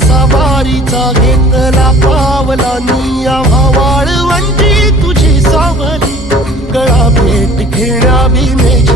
सवारीचा घेतला पावला निया वाळवंटी तुझी सावली गळा भेट घेण्या भीमेची